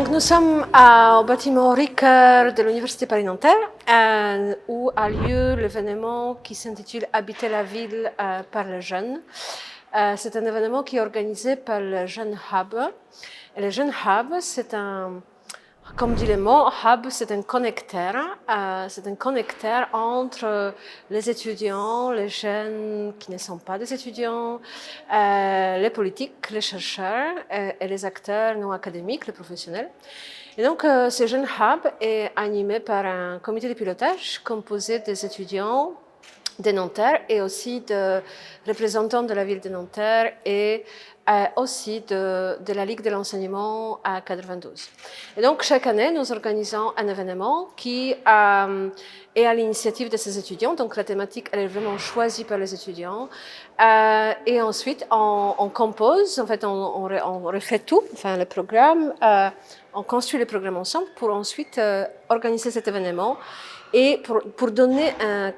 Donc nous sommes au bâtiment Ricoeur de l'Université Paris-Nanterre où a lieu l'événement qui s'intitule Habiter la ville par les jeunes. C'est un événement qui est organisé par le Jeune Hub. Et le Jeune Hub, c'est comme dit le mot, hub, c'est un connecteur. C'est un connecteur entre les étudiants, les jeunes qui ne sont pas des étudiants, les politiques, les chercheurs et les acteurs non académiques, les professionnels. Et donc, ce Jeune Hub est animé par un comité de pilotage composé des étudiants de Nanterre et aussi de représentants de la ville de Nanterre et aussi de la Ligue de l'enseignement à 92. Et donc, chaque année, nous organisons un événement qui est à l'initiative de ces étudiants. Donc, la thématique, elle est vraiment choisie par les étudiants. Et ensuite, on compose, en fait, on refait tout, enfin, le programme, on construit le programme ensemble pour ensuite organiser cet événement. Et pour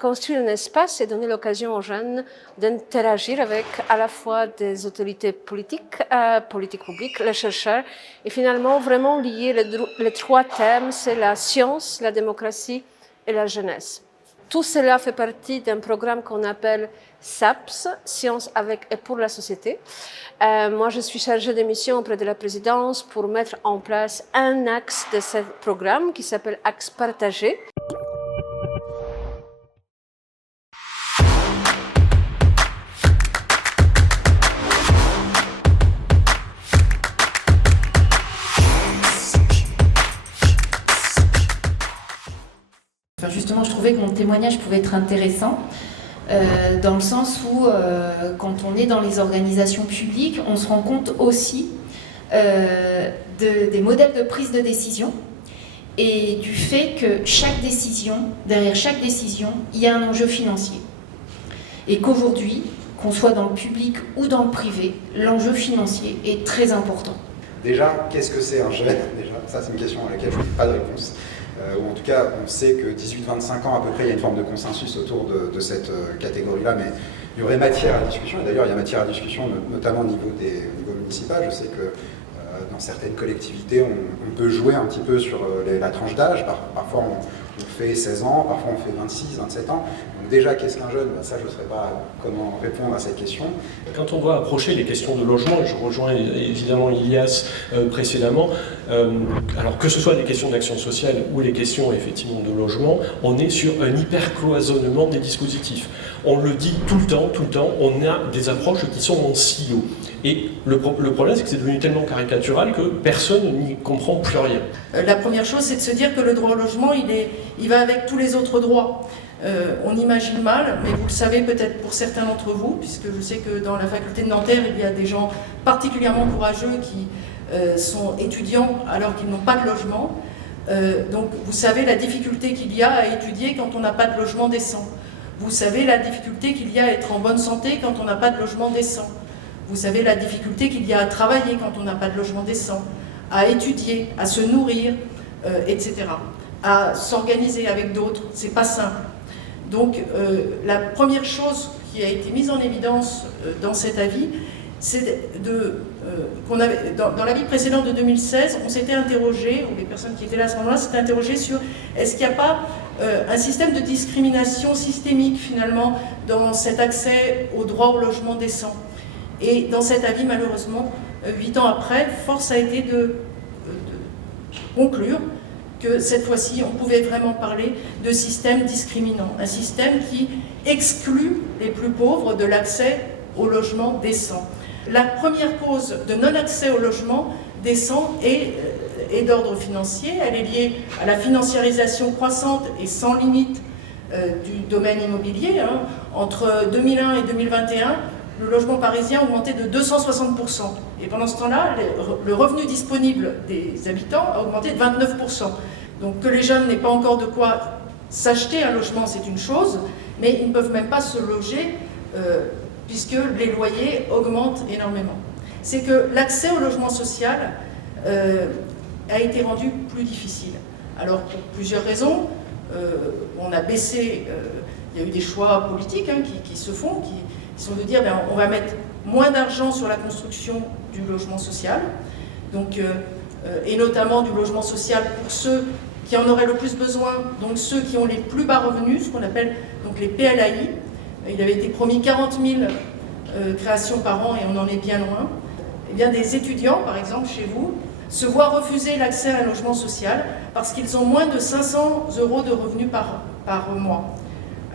construire un espace et donner l'occasion aux jeunes d'interagir avec à la fois des autorités politiques publiques, les chercheurs, et finalement vraiment lier les trois thèmes, c'est la science, la démocratie et la jeunesse. Tout cela fait partie d'un programme qu'on appelle SAPS, Science avec et pour la société. Moi, je suis chargée de mission auprès de la présidence pour mettre en place un axe de ce programme qui s'appelle Axe partagé. Enfin, justement, je trouvais que mon témoignage pouvait être intéressant dans le sens où, quand on est dans les organisations publiques, on se rend compte aussi des modèles de prise de décision et du fait que derrière chaque décision, il y a un enjeu financier. Et qu'aujourd'hui, qu'on soit dans le public ou dans le privé, l'enjeu financier est très important. Déjà, qu'est-ce que c'est un jeune? Déjà, ça c'est une question à laquelle je n'ai pas de réponse. Ou en tout cas, on sait que 18-25 ans à peu près, il y a une forme de consensus autour de cette catégorie-là, mais il y aurait matière à discussion, et d'ailleurs il y a matière à discussion notamment au niveau municipal. Je sais que dans certaines collectivités, on peut jouer un petit peu sur la tranche d'âge, parfois on fait 16 ans, parfois on fait 26, 27 ans. Donc déjà, qu'est-ce qu'un jeune? Ça, je ne saurais pas comment répondre à cette question. Quand on doit approcher les questions de logement, et je rejoins évidemment Ilias précédemment, alors que ce soit les questions d'action sociale ou les questions effectivement de logement, on est sur un hyper-cloisonnement des dispositifs. On le dit tout le temps, on a des approches qui sont en silo. Et le problème, c'est que c'est devenu tellement caricatural que personne n'y comprend plus rien. La première chose, c'est de se dire que le droit au logement, il va avec tous les autres droits. On imagine mal, mais vous le savez peut-être pour certains d'entre vous, puisque je sais que dans la faculté de Nanterre, il y a des gens particulièrement courageux qui sont étudiants alors qu'ils n'ont pas de logement. Donc vous savez la difficulté qu'il y a à étudier quand on n'a pas de logement décent. Vous savez la difficulté qu'il y a à être en bonne santé quand on n'a pas de logement décent. Vous savez la difficulté qu'il y a à travailler quand on n'a pas de logement décent, à étudier, à se nourrir, etc. À s'organiser avec d'autres, c'est pas simple. Donc la première chose qui a été mise en évidence dans cet avis, c'est qu'on avait, dans l'avis précédent de 2016, on s'était interrogé, ou les personnes qui étaient là à ce moment-là s'étaient interrogées sur est-ce qu'il n'y a pas un système de discrimination systémique finalement dans cet accès au droit au logement décent. Et dans cet avis, malheureusement, 8 ans après, force a été de conclure que cette fois-ci, on pouvait vraiment parler de système discriminant, un système qui exclut les plus pauvres de l'accès au logement décent. La première cause de non-accès au logement décent est d'ordre financier. Elle est liée à la financiarisation croissante et sans limite du domaine immobilier. Entre 2001 et 2021, le logement parisien a augmenté de 260%. Et pendant ce temps-là, le revenu disponible des habitants a augmenté de 29%. Donc que les jeunes n'aient pas encore de quoi s'acheter un logement, c'est une chose, mais ils ne peuvent même pas se loger puisque les loyers augmentent énormément. C'est que l'accès au logement social a été rendu plus difficile. Alors pour plusieurs raisons, on a baissé, il y a eu des choix politiques qui se font, qui sont de dire on va mettre moins d'argent sur la construction du logement social. Donc et notamment du logement social pour ceux qui en auraient le plus besoin, donc ceux qui ont les plus bas revenus, ce qu'on appelle donc les PLAI. Il avait été promis 40 000 créations par an et on en est bien loin. Eh bien, des étudiants, par exemple, chez vous, se voient refuser l'accès à un logement social parce qu'ils ont moins de 500 € de revenus par mois.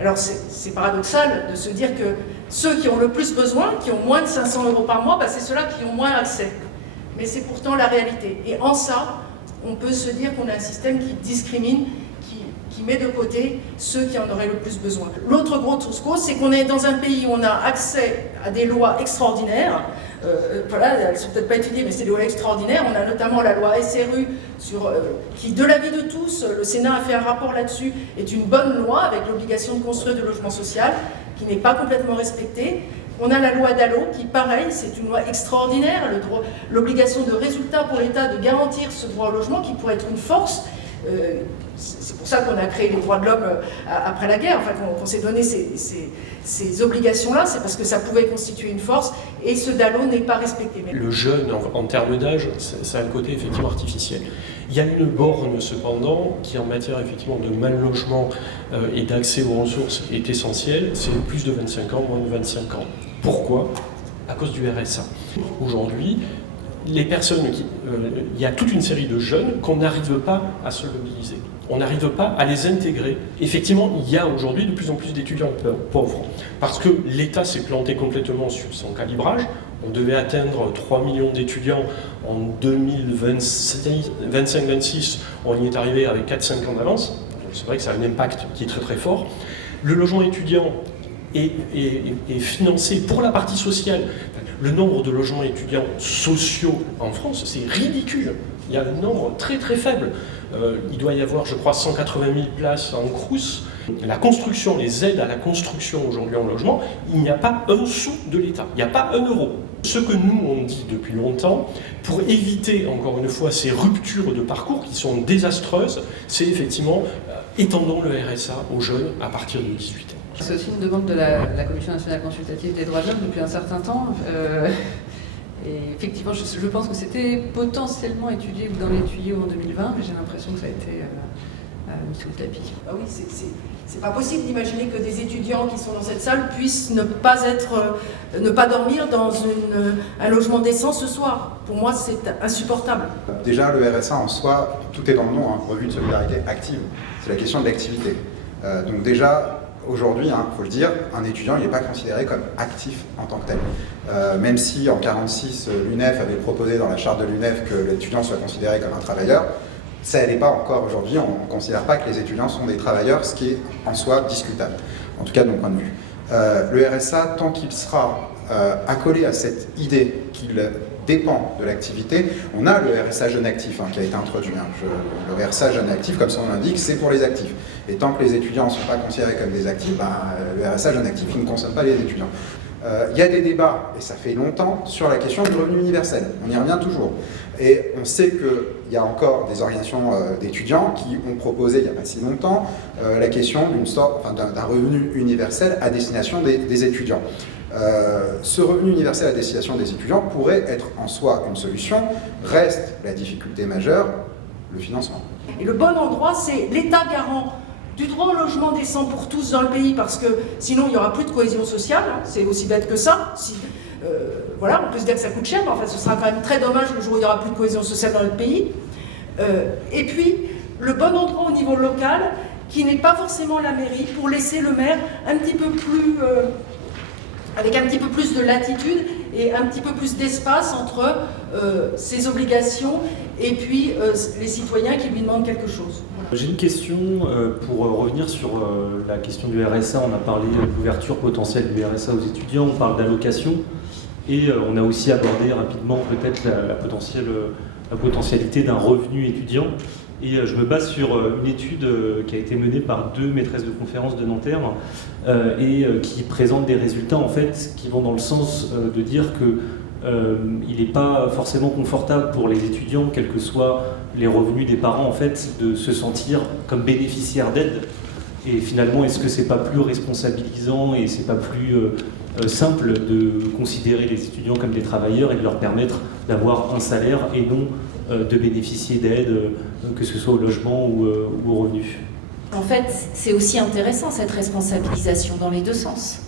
Alors c'est paradoxal de se dire que ceux qui ont le plus besoin, qui ont moins de 500 € par mois, c'est ceux-là qui ont moins accès. Mais c'est pourtant la réalité. Et en ça, on peut se dire qu'on a un système qui discrimine, qui met de côté ceux qui en auraient le plus besoin. L'autre grosse cause, c'est qu'on est dans un pays où on a accès à des lois extraordinaires. Voilà, elles ne sont peut-être pas étudiées, mais c'est des lois extraordinaires. On a notamment la loi SRU, qui, de l'avis de tous, le Sénat a fait un rapport là-dessus, est une bonne loi avec l'obligation de construire du logement social, qui n'est pas complètement respectée. On a la loi DALLO, qui, pareil, c'est une loi extraordinaire, l'obligation de résultat pour l'État de garantir ce droit au logement, qui pourrait être une force. C'est pour ça qu'on a créé les droits de l'homme après la guerre, enfin, qu'on s'est donné ces obligations-là, c'est parce que ça pouvait constituer une force, et ce DALLO n'est pas respecté. Le jeune, en termes d'âge, ça a le côté effectivement artificiel. Il y a une borne cependant qui, en matière effectivement de mal logement et d'accès aux ressources, est essentielle, c'est plus de 25 ans, moins de 25 ans. Pourquoi ? À cause du RSA. Aujourd'hui, les personnes il y a toute une série de jeunes qu'on n'arrive pas à se mobiliser. On n'arrive pas à les intégrer. Effectivement, il y a aujourd'hui de plus en plus d'étudiants pauvres, parce que l'État s'est planté complètement sur son calibrage. On devait atteindre 3 millions d'étudiants en 2025-26, on y est arrivé avec 4-5 ans d'avance. C'est vrai que ça a un impact qui est très très fort. Le logement étudiant est financé pour la partie sociale. Le nombre de logements étudiants sociaux en France, c'est ridicule. Il y a un nombre très très faible. Il doit y avoir, je crois, 180 000 places en Crous. La construction, les aides à la construction aujourd'hui en logement, il n'y a pas un sou de l'État, il n'y a pas un euro. Ce que nous, on dit depuis longtemps, pour éviter, encore une fois, ces ruptures de parcours qui sont désastreuses, c'est effectivement étendons le RSA aux jeunes à partir de 18 ans. C'est aussi une demande de la Commission nationale consultative des droits de l'homme depuis un certain temps. Et effectivement, je pense que c'était potentiellement étudié dans les tuyaux en 2020, mais j'ai l'impression que ça a été mis sous le tapis. Ah oui, c'est pas possible d'imaginer que des étudiants qui sont dans cette salle puissent ne pas dormir dans un logement décent ce soir. Pour moi, c'est insupportable. Déjà, le RSA en soi, tout est dans le nom, revue de solidarité active. C'est la question de l'activité. Donc déjà, aujourd'hui, faut le dire, un étudiant il n'est pas considéré comme actif en tant que tel. Même si en 1946, l'UNEF avait proposé dans la charte de l'UNEF que l'étudiant soit considéré comme un travailleur, ça n'est pas encore aujourd'hui, on ne considère pas que les étudiants sont des travailleurs, ce qui est en soi discutable, en tout cas de mon point de vue. Le RSA, tant qu'il sera accolé à cette idée qu'il dépend de l'activité, on a le RSA jeune actif qui a été introduit. Le RSA jeune actif, comme son nom l'indique, c'est pour les actifs. Et tant que les étudiants ne sont pas considérés comme des actifs, le RSA jeune actif ne concerne pas les étudiants. Il y a des débats, et ça fait longtemps, sur la question du revenu universel. On y revient toujours. Et on sait qu'il y a encore des organisations d'étudiants qui ont proposé, il n'y a pas si longtemps, la question d'un revenu universel à destination des étudiants. Ce revenu universel à destination des étudiants pourrait être en soi une solution. Reste la difficulté majeure, le financement. Et le bon endroit, c'est l'État garant du droit au logement décent pour tous dans le pays, parce que sinon il n'y aura plus de cohésion sociale, c'est aussi bête que ça. Voilà, on peut se dire que ça coûte cher, mais en fait ce sera quand même très dommage le jour où il n'y aura plus de cohésion sociale dans notre pays. Et puis, le bon endroit au niveau local, qui n'est pas forcément la mairie, pour laisser le maire un petit peu plus, avec un petit peu plus de latitude et un petit peu plus d'espace entre ses obligations et puis les citoyens qui lui demandent quelque chose. Voilà. J'ai une question pour revenir sur la question du RSA. On a parlé de l'ouverture potentielle du RSA aux étudiants, on parle d'allocation et on a aussi abordé rapidement peut-être la potentialité d'un revenu étudiant. Et je me base sur une étude qui a été menée par 2 maîtresses de conférences de Nanterre et qui présente des résultats en fait qui vont dans le sens de dire que il n'est pas forcément confortable pour les étudiants, quels que soient les revenus des parents, en fait, de se sentir comme bénéficiaires d'aide. Et finalement, est-ce que c'est pas plus responsabilisant et c'est pas plus simple de considérer les étudiants comme des travailleurs et de leur permettre d'avoir un salaire et non de bénéficier d'aides, que ce soit au logement ou au revenu. En fait, c'est aussi intéressant cette responsabilisation dans les deux sens.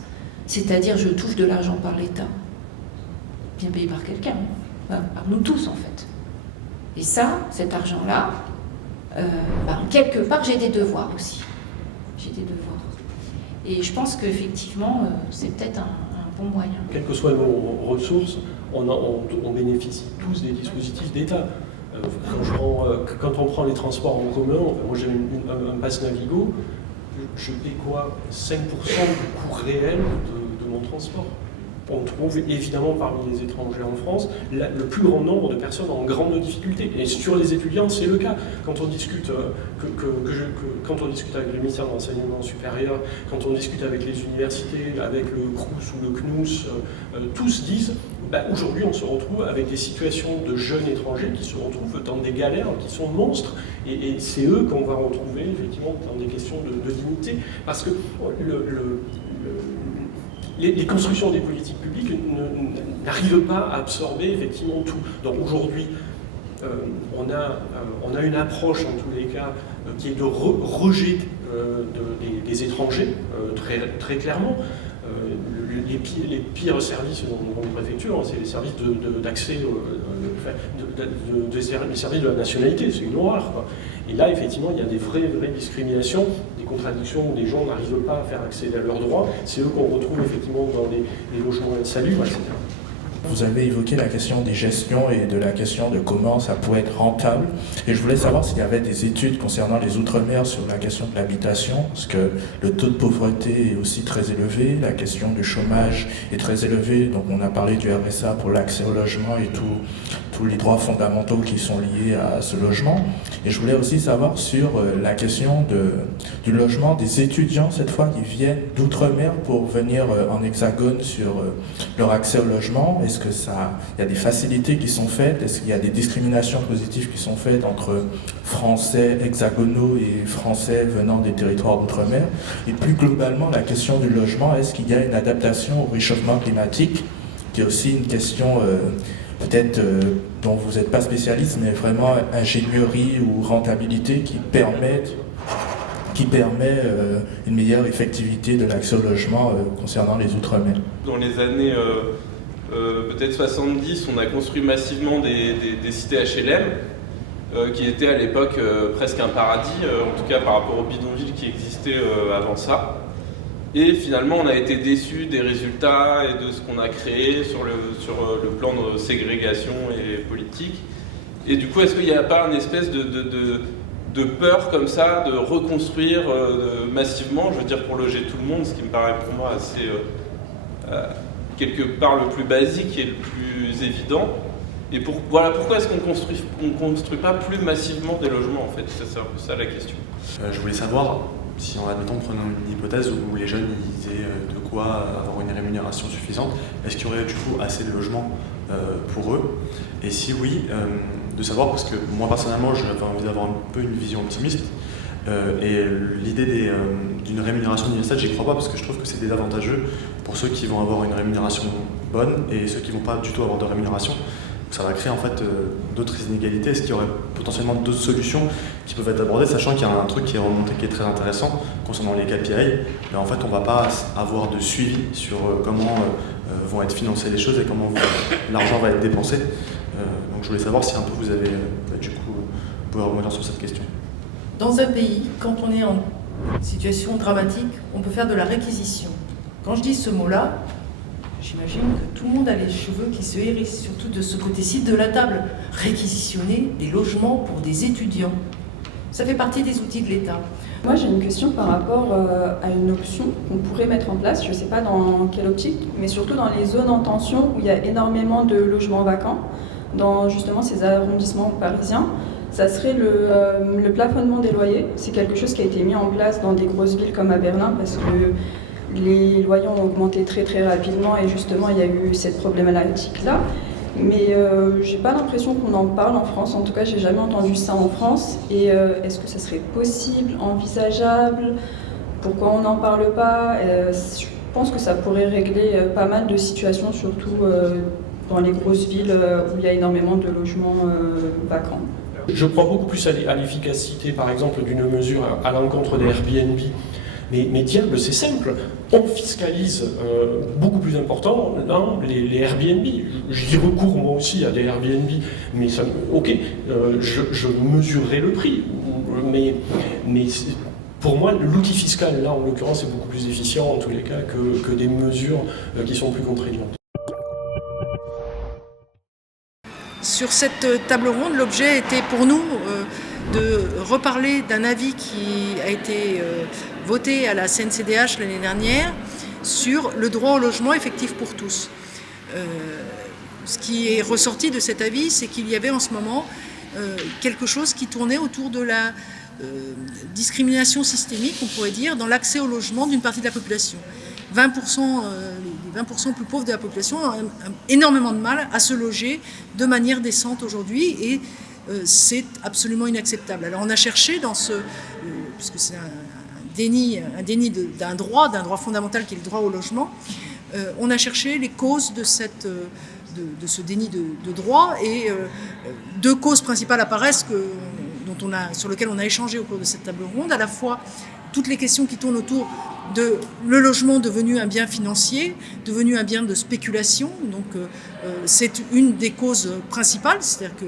C'est-à-dire, je touche de l'argent par l'État, bien payé par quelqu'un, par nous tous en fait. Et ça, cet argent-là, quelque part, j'ai des devoirs aussi. J'ai des devoirs. Et je pense qu'effectivement, c'est peut-être un bon moyen. Quelles que soient nos ressources, on bénéficie tous des dispositifs d'État. Quand on prend les transports en commun, moi j'ai un pass Navigo, je paie quoi 5% du coût réel de mon transport. On trouve évidemment parmi les étrangers en France le plus grand nombre de personnes en grande difficulté. Et sur les étudiants, c'est le cas. Quand on discute, quand on discute avec le ministère de l'Enseignement supérieur, quand on discute avec les universités, avec le CRUS ou le CNUS, tous disent aujourd'hui on se retrouve avec des situations de jeunes étrangers qui se retrouvent dans des galères qui sont monstres. Et c'est eux qu'on va retrouver effectivement dans des questions de dignité. Parce que les constructions des politiques publiques n'arrivent pas à absorber effectivement tout. Donc aujourd'hui, on a une approche en tous les cas qui est de rejet des étrangers, très clairement. Les pires services dans les préfectures, c'est les services d'accès, les services de la nationalité, c'est une horreur, quoi. Et là, effectivement, il y a des vraies discriminations, des contradictions où des gens n'arrivent pas à faire accéder à leurs droits. C'est eux qu'on retrouve effectivement dans les logements insalubres, etc. Vous avez évoqué la question des gestions et de la question de comment ça pourrait être rentable. Et je voulais savoir s'il y avait des études concernant les Outre-mer sur la question de l'habitation, parce que le taux de pauvreté est aussi très élevé, la question du chômage est très élevée. Donc on a parlé du RSA pour l'accès au logement et tous les droits fondamentaux qui sont liés à ce logement. Et je voulais aussi savoir sur la question du logement des étudiants, cette fois, qui viennent d'Outre-mer pour venir en Hexagone sur leur accès au logement. Est-ce qu'il y a des facilités qui sont faites? Est-ce qu'il y a des discriminations positives qui sont faites entre Français hexagonaux et Français venant des territoires d'outre-mer? Et plus globalement, la question du logement, est-ce qu'il y a une adaptation au réchauffement climatique, qui est aussi une question peut-être dont vous n'êtes pas spécialiste, mais vraiment ingénierie ou rentabilité qui permet une meilleure effectivité de l'accès au logement concernant les Outre-mer. Dans les années peut-être 70, on a construit massivement des cités HLM, qui étaient à l'époque presque un paradis, en tout cas par rapport aux bidonvilles qui existaient avant ça. Et finalement, on a été déçus des résultats et de ce qu'on a créé sur le plan de ségrégation et politique. Et du coup, est-ce qu'il n'y a pas une espèce de peur comme ça, de reconstruire massivement, je veux dire pour loger tout le monde, ce qui me paraît pour moi assez, quelque part le plus basique et le plus évident. Et pourquoi est-ce qu'on construit pas plus massivement des logements en fait? C'est un peu ça la question. Je voulais savoir si, admettons, prenons une hypothèse où les jeunes ils aient de quoi avoir une rémunération suffisante, est-ce qu'il y aurait du coup assez de logements pour eux? Et si oui, de savoir, parce que moi personnellement j'avais envie d'avoir un peu une vision optimiste, et l'idée d'une rémunération universelle, j'y crois pas parce que je trouve que c'est désavantageux pour ceux qui vont avoir une rémunération bonne et ceux qui vont pas du tout avoir de rémunération. Ça va créer en fait d'autres inégalités. Est-ce qu'il y aurait potentiellement d'autres solutions qui peuvent être abordées, sachant qu'il y a un truc qui est remonté qui est très intéressant concernant les KPI, mais en fait on ne va pas avoir de suivi sur comment vont être financées les choses et comment l'argent va être dépensé. Donc je voulais savoir si un peu vous avez du coup pouvez rebondir sur cette question. Dans un pays, quand on est en situation dramatique, on peut faire de la réquisition. Quand je dis ce mot-là, j'imagine que tout le monde a les cheveux qui se hérissent, surtout de ce côté-ci de la table. Réquisitionner des logements pour des étudiants. Ça fait partie des outils de l'État. Moi, j'ai une question par rapport à une option qu'on pourrait mettre en place, je ne sais pas dans quelle optique, mais surtout dans les zones en tension où il y a énormément de logements vacants, dans justement ces arrondissements parisiens. Ça serait le plafonnement des loyers. C'est quelque chose qui a été mis en place dans des grosses villes comme à Berlin parce que les loyers ont augmenté très très rapidement et justement il y a eu cette problématique-là. Mais j'ai pas l'impression qu'on en parle en France, en tout cas j'ai jamais entendu ça en France. Et est-ce que ça serait possible, envisageable? Pourquoi on n'en parle pas? Je pense que ça pourrait régler pas mal de situations, surtout dans les grosses villes où il y a énormément de logements vacants. Je crois beaucoup plus à l'efficacité, par exemple, d'une mesure à l'encontre des Airbnb. Mais diable, c'est simple. On fiscalise beaucoup plus important les Airbnb. J'y recours moi aussi à des Airbnb, mais ça, ok, je mesurerai le prix. Mais pour moi, l'outil fiscal, là, en l'occurrence, est beaucoup plus efficient, en tous les cas, que des mesures qui sont plus contraignantes. Sur cette table ronde, l'objet était pour nous de reparler d'un avis qui a été voté à la CNCDH l'année dernière sur le droit au logement effectif pour tous. Ce qui est ressorti de cet avis, c'est qu'il y avait en ce moment quelque chose qui tournait autour de la discrimination systémique, on pourrait dire, dans l'accès au logement d'une partie de la population. 20%, les 20% plus pauvres de la population ont énormément de mal à se loger de manière décente aujourd'hui et c'est absolument inacceptable. Alors on a cherché dans puisque c'est un déni d'un droit fondamental qui est le droit au logement, on a cherché les causes de ce déni de droit et deux causes principales apparaissent sur lesquelles on a échangé au cours de cette table ronde, à la fois toutes les questions qui tournent autour de le logement devenu un bien financier, devenu un bien de spéculation. Donc c'est une des causes principales, c'est-à-dire que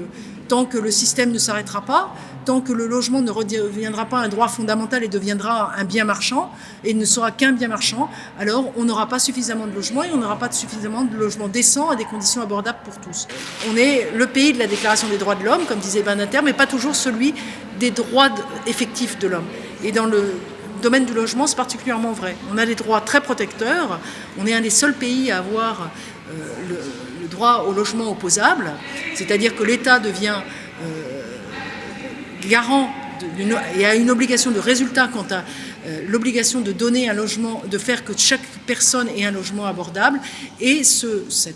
tant que le système ne s'arrêtera pas, tant que le logement ne redeviendra pas un droit fondamental et deviendra un bien marchand, et ne sera qu'un bien marchand, alors on n'aura pas suffisamment de logements et on n'aura pas suffisamment de logements décents à des conditions abordables pour tous. On est le pays de la Déclaration des droits de l'homme, comme disait Badinter, mais pas toujours celui des droits effectifs de l'homme. Et dans le domaine du logement, c'est particulièrement vrai. On a des droits très protecteurs. On est un des seuls pays à avoir le droit au logement opposable, c'est-à-dire que l'État devient garant et a une obligation de résultat quant à l'obligation de donner un logement, de faire que chaque personne ait un logement abordable. Et cette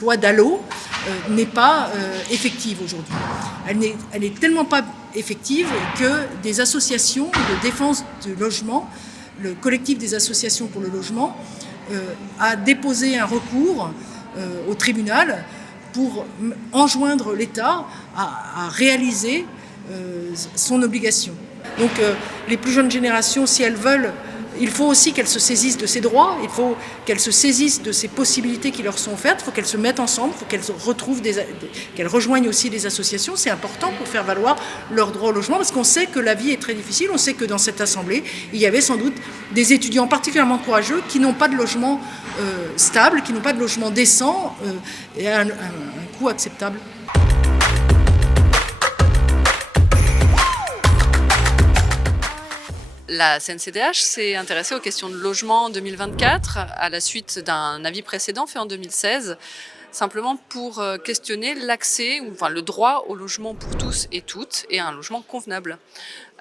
loi DALO n'est pas effective aujourd'hui. Elle n'est tellement pas effective que des associations de défense du logement, le collectif des associations pour le logement, a déposé un recours au tribunal pour enjoindre l'État à réaliser son obligation. Donc les plus jeunes générations, si elles veulent, il faut aussi qu'elles se saisissent de ces droits, il faut qu'elles se saisissent de ces possibilités qui leur sont offertes, il faut qu'elles se mettent ensemble, il faut qu'elles rejoignent aussi des associations. C'est important pour faire valoir leur droit au logement, parce qu'on sait que la vie est très difficile, on sait que dans cette assemblée, il y avait sans doute des étudiants particulièrement courageux qui n'ont pas de logement stable, qui n'ont pas de logement décent et à un coût acceptable. La CNCDH s'est intéressée aux questions de logement en 2024 à la suite d'un avis précédent fait en 2016, simplement pour questionner l'accès, enfin le droit au logement pour tous et toutes et à un logement convenable.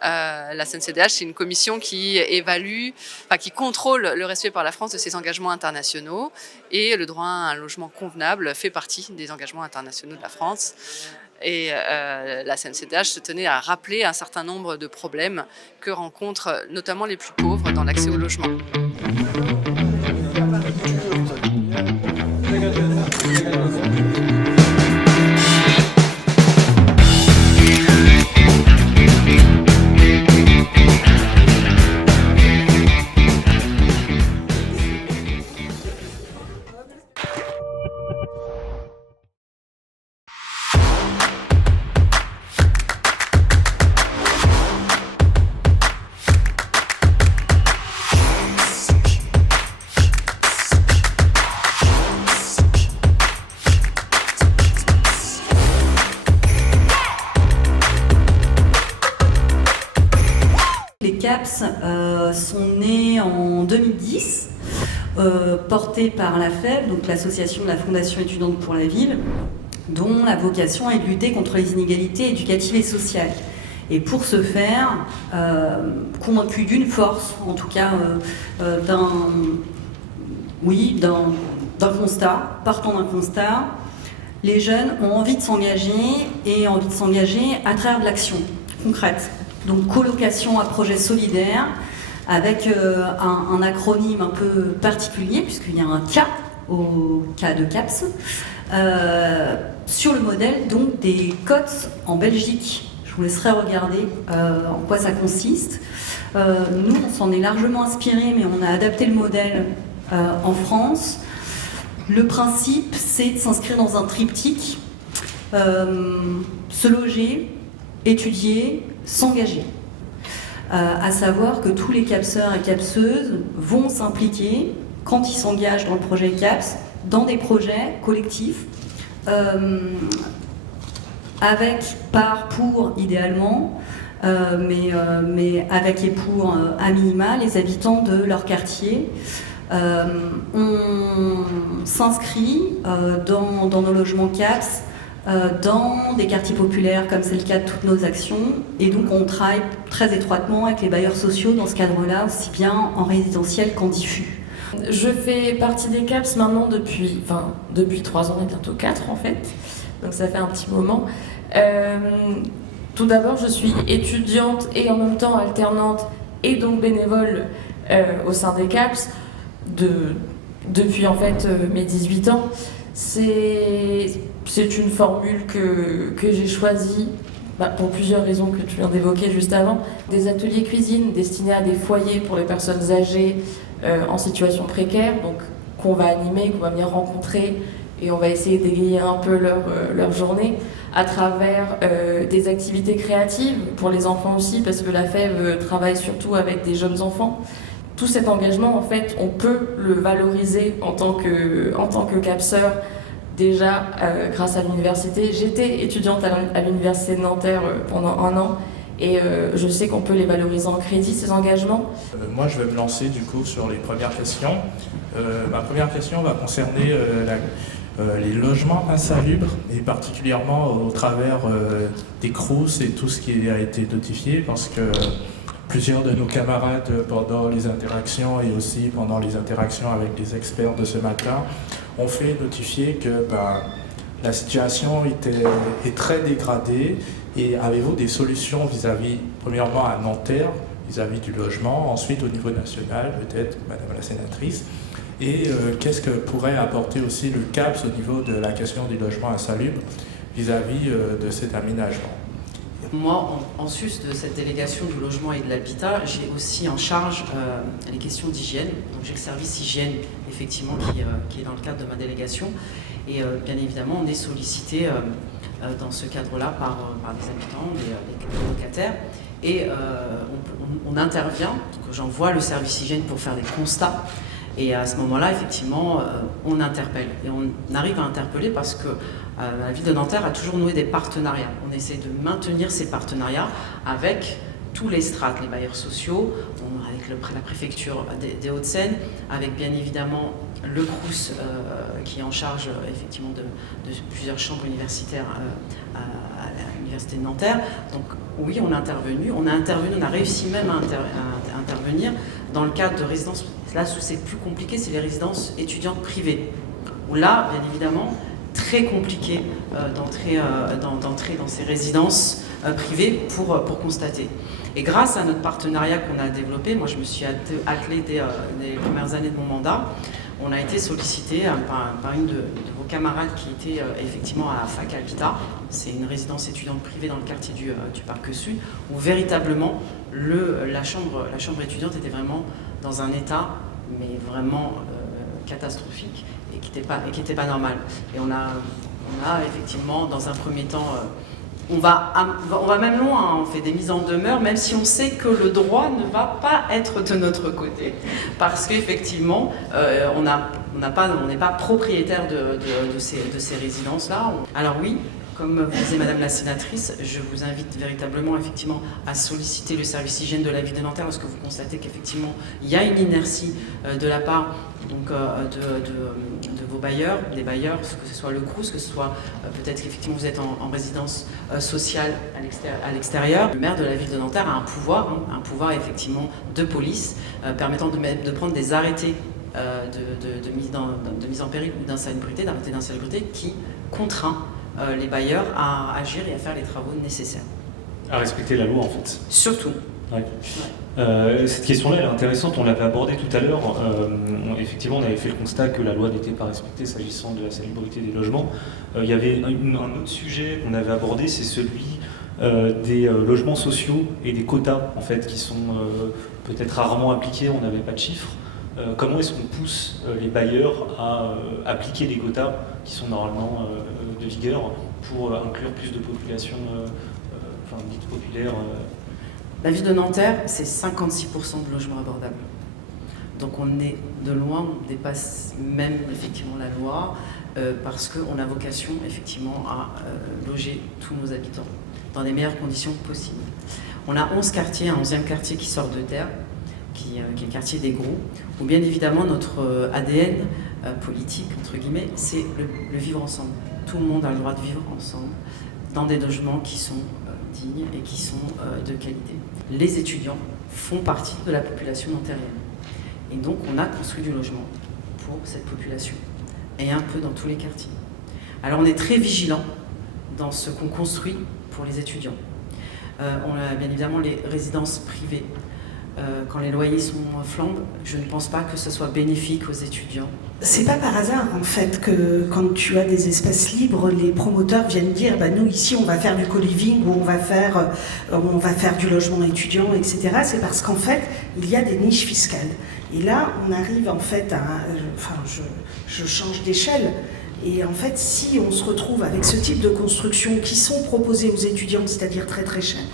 La CNCDH, c'est une commission qui qui contrôle le respect par la France de ses engagements internationaux et le droit à un logement convenable fait partie des engagements internationaux de la France. Et la CNCDH se tenait à rappeler un certain nombre de problèmes que rencontrent notamment les plus pauvres dans l'accès au logement. Les CAPS sont nés en 2010, portés par la FEV, donc l'association de la Fondation étudiante pour la ville, dont la vocation est de lutter contre les inégalités éducatives et sociales. Et pour ce faire, convaincus d'une force, en tout cas d'un constat, partant d'un constat, les jeunes ont envie de s'engager et envie de s'engager à travers de l'action concrète. Donc colocation à projet solidaire avec un acronyme un peu particulier puisqu'il y a un K au cas de CAPS, sur le modèle donc des cotes en Belgique. Je vous laisserai regarder en quoi ça consiste. Nous, on s'en est largement inspiré, mais on a adapté le modèle en France. Le principe, c'est de s'inscrire dans un triptyque, se loger, étudier, s'engager. À savoir que tous les capseurs et capseuses vont s'impliquer, quand ils s'engagent dans le projet CAPS, dans des projets collectifs, avec, par, pour, idéalement, mais avec et pour, à minima, les habitants de leur quartier. On s'inscrit dans nos logements CAPS, dans des quartiers populaires, comme c'est le cas de toutes nos actions, et donc on travaille très étroitement avec les bailleurs sociaux dans ce cadre-là, aussi bien en résidentiel qu'en diffus. Je fais partie des CAPS maintenant depuis 3 ans et bientôt 4 en fait, donc ça fait un petit moment. Tout d'abord, je suis étudiante et en même temps alternante et donc bénévole au sein des CAPS depuis en fait mes 18 ans. C'est une formule que j'ai choisie pour plusieurs raisons que tu viens d'évoquer juste avant. Des ateliers cuisine destinés à des foyers pour les personnes âgées en situation précaire, donc qu'on va animer, qu'on va venir rencontrer et on va essayer d'égayer un peu leur journée à travers des activités créatives pour les enfants aussi, parce que la FEV travaille surtout avec des jeunes enfants. Tout cet engagement, en fait, on peut le valoriser en tant que capseur. Déjà, grâce à l'université, j'étais étudiante à l'université de Nanterre pendant 1 an et je sais qu'on peut les valoriser en crédit, ces engagements. Moi, je vais me lancer du coup sur les premières questions. Ma première question va concerner les logements insalubres et particulièrement au travers des CROUS et tout ce qui a été notifié, parce que plusieurs de nos camarades, pendant les interactions et aussi pendant les interactions avec les experts de ce matin, ont fait notifier que la situation est très dégradée. Et avez-vous des solutions vis-à-vis, premièrement à Nanterre, vis-à-vis du logement, ensuite au niveau national, peut-être, Madame la Sénatrice, et qu'est-ce que pourrait apporter aussi le CAPS au niveau de la question du logement insalubre vis-à-vis de cet aménagement? Moi, en sus de cette délégation du logement et de l'habitat, j'ai aussi en charge les questions d'hygiène. Donc j'ai le service hygiène, effectivement, qui est dans le cadre de ma délégation. Et bien évidemment, on est sollicité dans ce cadre-là par des habitants, des locataires. Et on intervient, donc j'envoie le service hygiène pour faire des constats. Et à ce moment-là, effectivement, on interpelle. Et on arrive à interpeller parce que la ville de Nanterre a toujours noué des partenariats. On essaie de maintenir ces partenariats avec tous les strates, les bailleurs sociaux, avec la préfecture des Hauts-de-Seine, avec bien évidemment le CROUS qui est en charge effectivement de plusieurs chambres universitaires à l'université de Nanterre. Donc oui, on a intervenu, on a réussi même à intervenir dans le cadre de résidences. Là où c'est plus compliqué, c'est les résidences étudiantes privées, où là, bien évidemment, très compliqué d'entrer dans ces résidences privées pour constater. Et grâce à notre partenariat qu'on a développé, moi je me suis attelée dès les premières années de mon mandat, on a été sollicité par une de vos camarades qui était effectivement à Fac Habitat. C'est une résidence étudiante privée dans le quartier du Parc Sud, où véritablement la chambre étudiante était vraiment dans un état, mais vraiment catastrophique, et qui n'était pas normal. Et on a effectivement, dans un premier temps, on va même loin, hein, on fait des mises en demeure, même si on sait que le droit ne va pas être de notre côté, parce qu'effectivement, on n'est pas propriétaire de ces résidences-là. Alors oui, comme vous disait Madame la Sénatrice, je vous invite véritablement effectivement à solliciter le service hygiène de la ville de Nanterre lorsque vous constatez qu'effectivement il y a une inertie de la part donc, de vos bailleurs, des bailleurs, que ce soit le CROUS, que ce soit peut-être qu'effectivement vous êtes en résidence sociale à l'extérieur. Le maire de la ville de Nanterre a un pouvoir effectivement de police permettant de prendre des arrêtés de mise en péril ou d'insalubrité, d'arrêté d'insalubrité qui contraint les bailleurs à agir et à faire les travaux nécessaires. À respecter la loi en fait. Surtout. Ouais. Ouais. Cette question-là, elle est intéressante, on l'avait abordée tout à l'heure. Effectivement, on avait fait le constat que la loi n'était pas respectée s'agissant de la salubrité des logements. Il y avait un autre sujet qu'on avait abordé, c'est celui des logements sociaux et des quotas, en fait, qui sont peut-être rarement appliqués, on n'avait pas de chiffres. Comment est-ce qu'on pousse les bailleurs à appliquer les quotas qui sont normalement de vigueur pour inclure plus de populations dites populaires La ville de Nanterre, c'est 56% de logements abordables. Donc on est de loin, on dépasse même effectivement la loi parce qu'on a vocation effectivement à loger tous nos habitants dans les meilleures conditions possibles. On a 11 quartiers, un 11e quartier qui sort de terre, qui est le quartier des Gros, où bien évidemment notre ADN politique, entre guillemets, c'est le vivre ensemble. Tout le monde a le droit de vivre ensemble dans des logements qui sont dignes et qui sont de qualité. Les étudiants font partie de la population nantérienne. Et donc on a construit du logement pour cette population, et un peu dans tous les quartiers. Alors on est très vigilant dans ce qu'on construit pour les étudiants. On a bien évidemment les résidences privées. Quand les loyers sont flambent, je ne pense pas que ce soit bénéfique aux étudiants. C'est pas par hasard en fait que quand tu as des espaces libres, les promoteurs viennent dire nous ici on va faire du co-living ou on va faire du logement étudiant, etc. C'est parce qu'en fait il y a des niches fiscales. Et là on arrive en fait à, je change d'échelle. Et en fait, si on se retrouve avec ce type de constructions qui sont proposées aux étudiants, c'est-à-dire très très chères,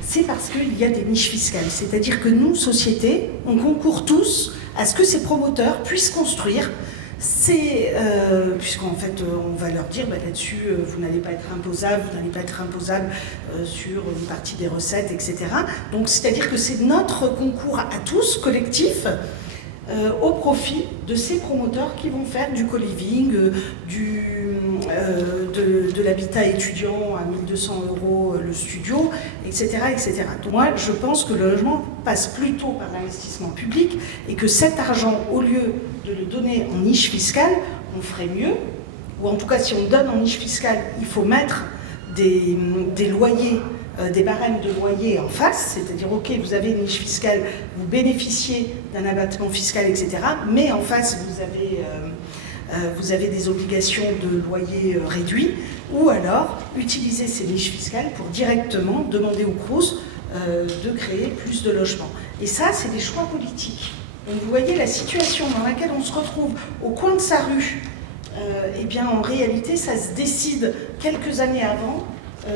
c'est parce qu'il y a des niches fiscales. C'est-à-dire que nous, société, on concourt tous à ce que ces promoteurs puissent construire. Puisqu'en fait, on va leur dire là-dessus, vous n'allez pas être imposable, sur une partie des recettes, etc. Donc, c'est-à-dire que c'est notre concours à tous, collectif, au profit de ces promoteurs qui vont faire du co-living, de l'habitat étudiant à 1 200 € le studio, etc., etc. Donc moi, je pense que le logement passe plutôt par l'investissement public et que cet argent, au lieu de le donner en niche fiscale, on ferait mieux, ou en tout cas, si on donne en niche fiscale, il faut mettre des loyers, des barèmes de loyer en face, c'est-à-dire, ok, vous avez une niche fiscale, vous bénéficiez d'un abattement fiscal, etc., mais en face, vous avez des obligations de loyer réduits, ou alors utiliser ces niches fiscales pour directement demander au Crous de créer plus de logements. Et ça, c'est des choix politiques. Donc vous voyez la situation dans laquelle on se retrouve au coin de sa rue, eh bien en réalité, ça se décide quelques années avant,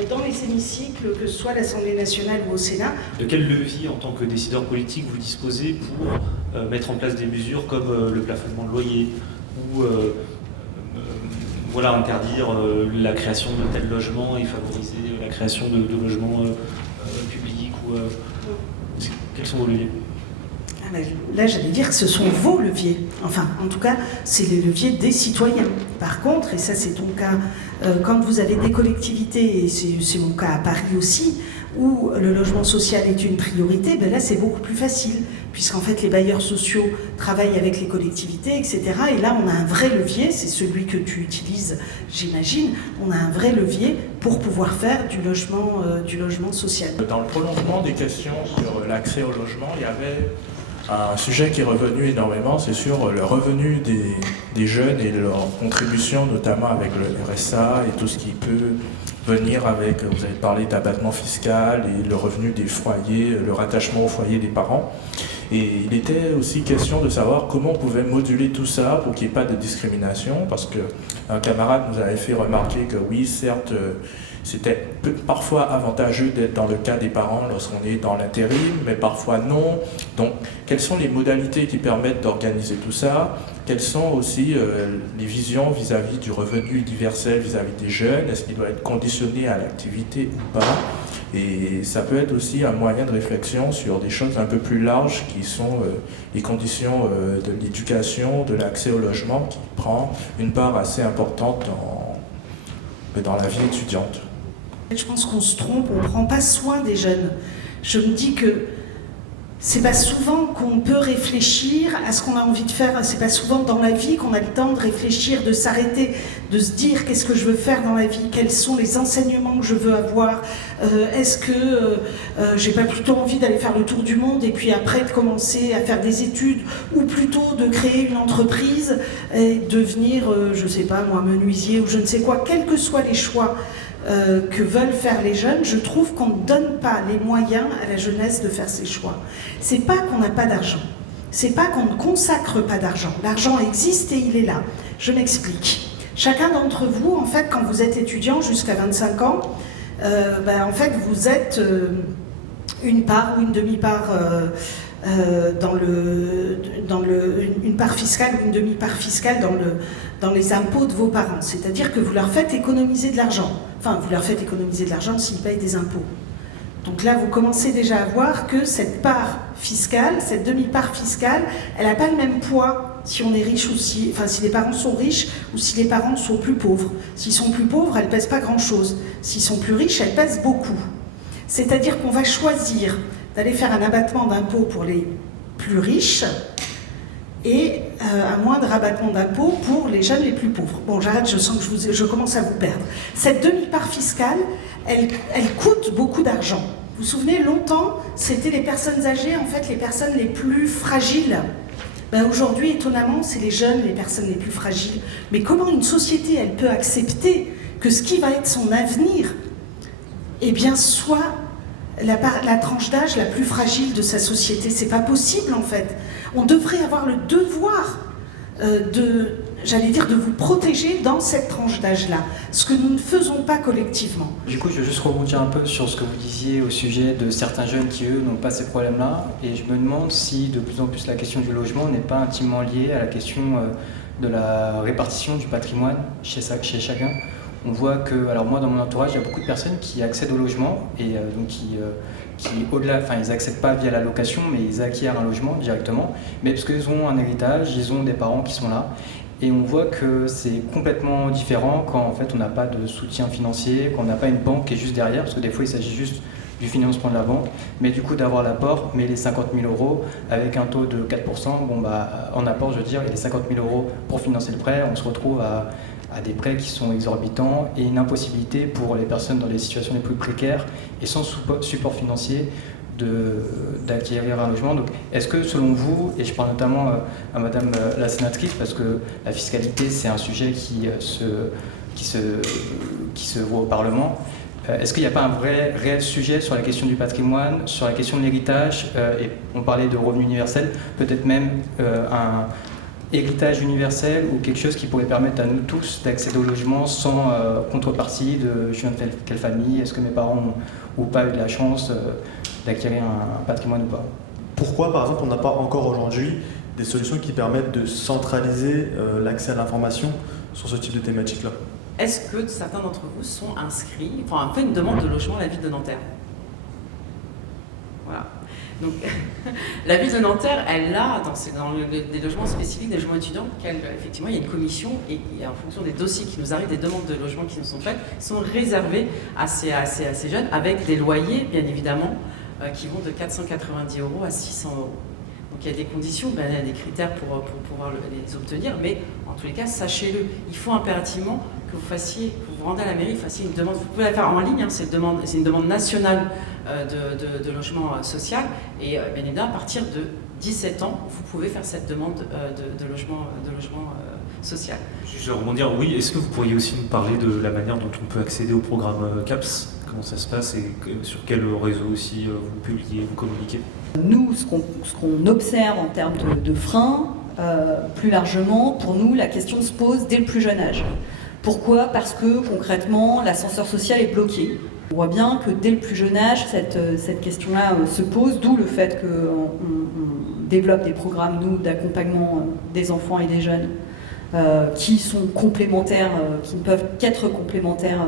dans les hémicycles, que ce soit à l'Assemblée nationale ou au Sénat. De quel levier, en tant que décideur politique, vous disposez pour mettre en place des mesures comme le plafonnement de loyer ou interdire la création de tels logements et favoriser la création de logements publics quels sont vos leviers? Là, j'allais dire que ce sont vos leviers. Enfin, en tout cas, c'est les leviers des citoyens. Par contre, et ça c'est ton cas, quand vous avez des collectivités, et c'est mon cas à Paris aussi, où le logement social est une priorité, là c'est beaucoup plus facile, puisqu'en fait les bailleurs sociaux travaillent avec les collectivités, etc. Et là on a un vrai levier, c'est celui que tu utilises, j'imagine, on a un vrai levier pour pouvoir faire du logement social. Dans le prolongement des questions sur l'accès au logement, il y avait un sujet qui est revenu énormément, c'est sur le revenu des jeunes et leur contribution, notamment avec le RSA et tout ce qui peut venir avec, vous avez parlé d'abattement fiscal et le revenu des foyers, le rattachement au foyer des parents. Et il était aussi question de savoir comment on pouvait moduler tout ça pour qu'il n'y ait pas de discrimination, parce qu'un camarade nous avait fait remarquer que oui, certes, c'était parfois avantageux d'être dans le cas des parents lorsqu'on est dans l'intérim, mais parfois non. Donc, quelles sont les modalités qui permettent d'organiser tout ça? Quelles sont aussi les visions vis-à-vis du revenu universel vis-à-vis des jeunes? Est-ce qu'il doit être conditionné à l'activité ou pas? Et ça peut être aussi un moyen de réflexion sur des choses un peu plus larges qui sont les conditions de l'éducation, de l'accès au logement, qui prend une part assez importante dans la vie étudiante. Je pense qu'on se trompe, on ne prend pas soin des jeunes. Je me dis que c'est pas souvent qu'on peut réfléchir à ce qu'on a envie de faire, c'est pas souvent dans la vie qu'on a le temps de réfléchir, de s'arrêter, de se dire qu'est-ce que je veux faire dans la vie, quels sont les enseignements que je veux avoir, est-ce que j'ai pas plutôt envie d'aller faire le tour du monde et puis après de commencer à faire des études, ou plutôt de créer une entreprise et devenir, je sais pas moi, menuisier ou je ne sais quoi, quels que soient les choix que veulent faire les jeunes, je trouve qu'on ne donne pas les moyens à la jeunesse de faire ses choix. C'est pas qu'on n'a pas d'argent, c'est pas qu'on ne consacre pas d'argent. L'argent existe et il est là. Je m'explique. Chacun d'entre vous, en fait, quand vous êtes étudiant jusqu'à 25 ans, en fait, vous êtes une part ou une demi-part une part fiscale ou une demi-part fiscale dans les impôts de vos parents. C'est-à-dire que vous leur faites économiser de l'argent. Enfin, vous leur faites économiser de l'argent s'ils payent des impôts. Donc là, vous commencez déjà à voir que cette part fiscale, cette demi-part fiscale, elle n'a pas le même poids si on est riche ou si les parents sont riches ou si les parents sont plus pauvres. S'ils sont plus pauvres, elle ne pèse pas grand-chose. S'ils sont plus riches, elle pèse beaucoup. C'est-à-dire qu'on va choisir d'aller faire un abattement d'impôt pour les plus riches et un moindre abattement d'impôt pour les jeunes les plus pauvres. Bon, j'arrête, je sens que je commence à vous perdre. Cette demi-part fiscale, elle coûte beaucoup d'argent. Vous vous souvenez, longtemps, c'était les personnes âgées, en fait, les personnes les plus fragiles. Aujourd'hui, étonnamment, c'est les jeunes, les personnes les plus fragiles. Mais comment une société, elle peut accepter que ce qui va être son avenir, eh bien, soit la tranche d'âge la plus fragile de sa société? C'est pas possible, en fait. On devrait avoir le devoir de vous protéger dans cette tranche d'âge-là, ce que nous ne faisons pas collectivement. Du coup, je veux juste rebondir un peu sur ce que vous disiez au sujet de certains jeunes qui, eux, n'ont pas ces problèmes-là, et je me demande si, de plus en plus, la question du logement n'est pas intimement liée à la question de la répartition du patrimoine chez chacun. On voit que, alors moi dans mon entourage, il y a beaucoup de personnes qui accèdent au logement et donc qui au-delà, enfin ils n'accèdent pas via la location, mais ils acquièrent un logement directement, mais parce qu'ils ont un héritage, ils ont des parents qui sont là. Et on voit que c'est complètement différent quand en fait on n'a pas de soutien financier, quand on n'a pas une banque qui est juste derrière, parce que des fois il s'agit juste du financement de la banque, mais du coup d'avoir l'apport, mais les 50 000 € avec un taux de 4%, en apport je veux dire, et les 50 000 € pour financer le prêt, on se retrouve à des prêts qui sont exorbitants et une impossibilité pour les personnes dans les situations les plus précaires et sans support financier d'acquérir un logement. Donc, est-ce que selon vous, et je parle notamment à Madame la sénatrice, parce que la fiscalité c'est un sujet qui se voit au Parlement, est-ce qu'il n'y a pas un réel sujet sur la question du patrimoine, sur la question de l'héritage, et on parlait de revenu universel, peut-être même un héritage universel ou quelque chose qui pourrait permettre à nous tous d'accéder au logement sans contrepartie de je viens de quelle famille, est-ce que mes parents ont ou pas eu de la chance d'acquérir un patrimoine ou pas. Pourquoi, par exemple, on n'a pas encore aujourd'hui des solutions qui permettent de centraliser l'accès à l'information sur ce type de thématique-là? Est-ce que certains d'entre vous sont inscrits, ont fait une demande de logement à la ville de Nanterre? Voilà. Donc, la ville de Nanterre, elle a, dans des logements spécifiques, des logements étudiants, effectivement, il y a une commission et en fonction des dossiers qui nous arrivent, des demandes de logements qui nous sont faites, sont réservées à ces jeunes, avec des loyers, bien évidemment, qui vont de 490 € à 600 €. Donc il y a des conditions, il y a des critères pour pouvoir les obtenir, mais en tous les cas, sachez-le, il faut impérativement que vous rendez à la mairie, fassiez une demande. Vous pouvez la faire en ligne, c'est une demande nationale de logement social, et bien évidemment, à partir de 17 ans, vous pouvez faire cette demande de logement social. Je vais rebondir, oui, est-ce que vous pourriez aussi nous parler de la manière dont on peut accéder au programme CAPS? Comment ça se passe et sur quel réseau aussi vous publiez, vous communiquez? Nous, ce qu'on observe en termes de freins, plus largement, pour nous, la question se pose dès le plus jeune âge. Pourquoi? Parce que concrètement, l'ascenseur social est bloqué. On voit bien que dès le plus jeune âge, cette question-là se pose, d'où le fait qu'on développe des programmes, nous, d'accompagnement des enfants et des jeunes qui sont complémentaires, qui ne peuvent qu'être complémentaires